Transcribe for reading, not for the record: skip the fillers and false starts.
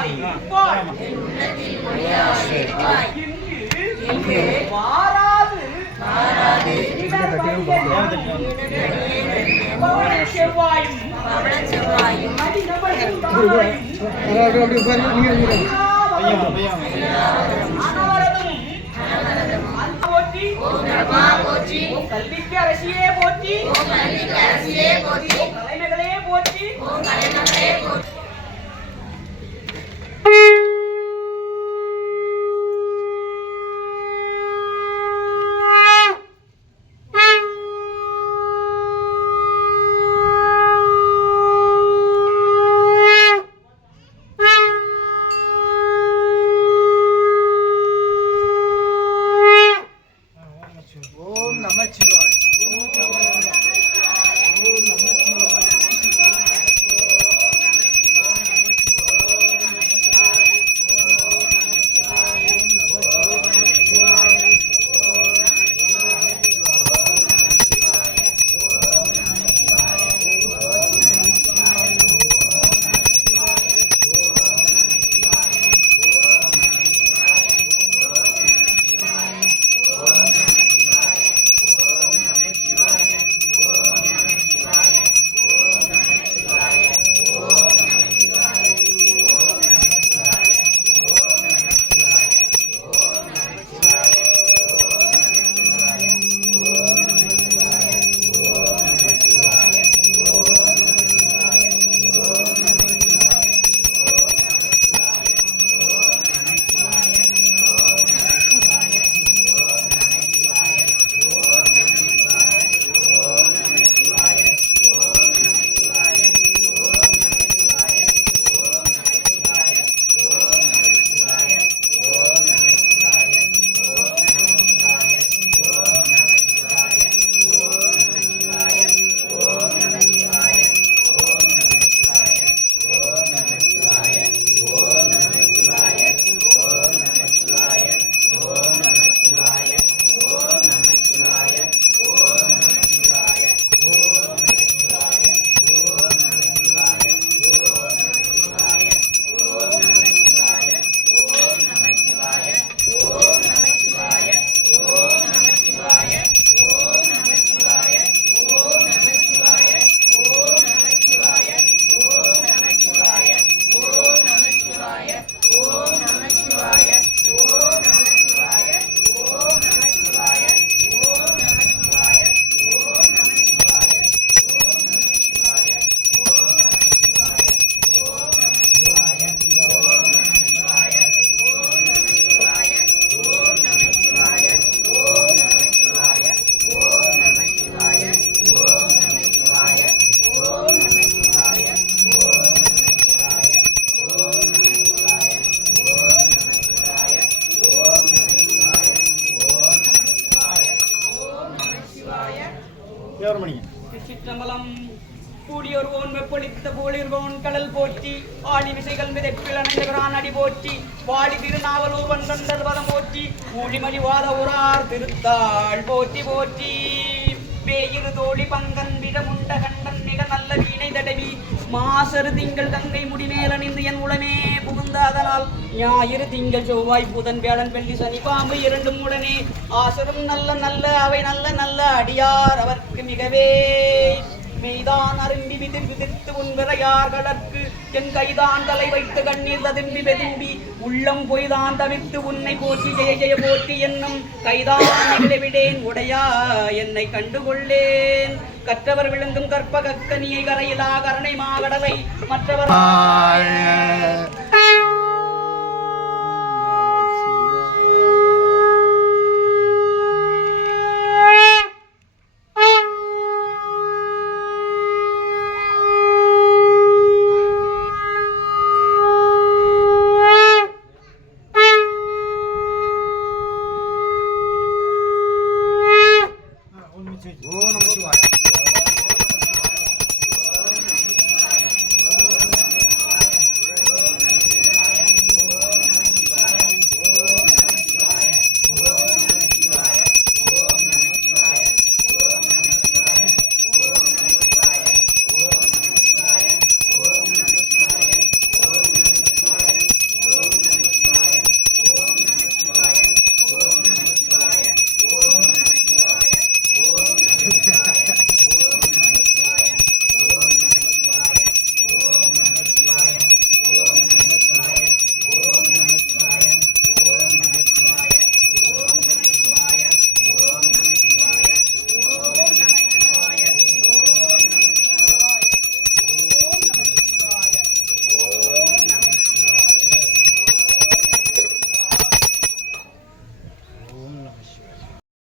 ஒளியாய் இங்கு மாறாது செவ்வாயும் கல்விக்கு அரசியே போற்றி தலைமைகளே போற்றி கூடியோர்வோன் வெப்பொழித்த போலிர்வோன் கடல் போற்றி ஆடி விசைகள் மிதப்பில் அணைந்தவரான் அடி போற்றி வாடி திருநாவலூவன் கண்டல் பதம் போற்றி ஊழிமணி வாத உரார் திருத்தாள் போற்றி போற்றி பேயிரு தோழி பங்கன் விடமுண்ட கண்டன் மிக நல்ல வீணை தடவி மாசரு திங்கள் கங்கை முடிமேலணிந்து என் உடனே புகுந்த அதனால் ஞாயிறு திங்கள் செவ்வாய் புதன் வேளன் வெள்ளி சனி பாம்பு இரண்டும் உடனே ஆசரும் நல்ல நல்ல அவை நல்ல நல்ல அடியார் அவர்க்கு மிகவே மெய்தான் அரும்பி விதிர்த்து உன்விரையார் கடற்கு என் கைதான் தலை வைத்து கண்ணீர் ததும்பி வெதும்பி உள்ளம் பொய்தான் தவித்து உன்னை போற்றி ஜெய ஜெய போற்றி என்னும் கைதான் நிகழவிடேன் உடையா என்னை கண்டுகொள்ளேன் கற்றவர் விழுங்கும் கற்ப கக்கனியை கரையிலா கரணை மாகடலை மற்றவர்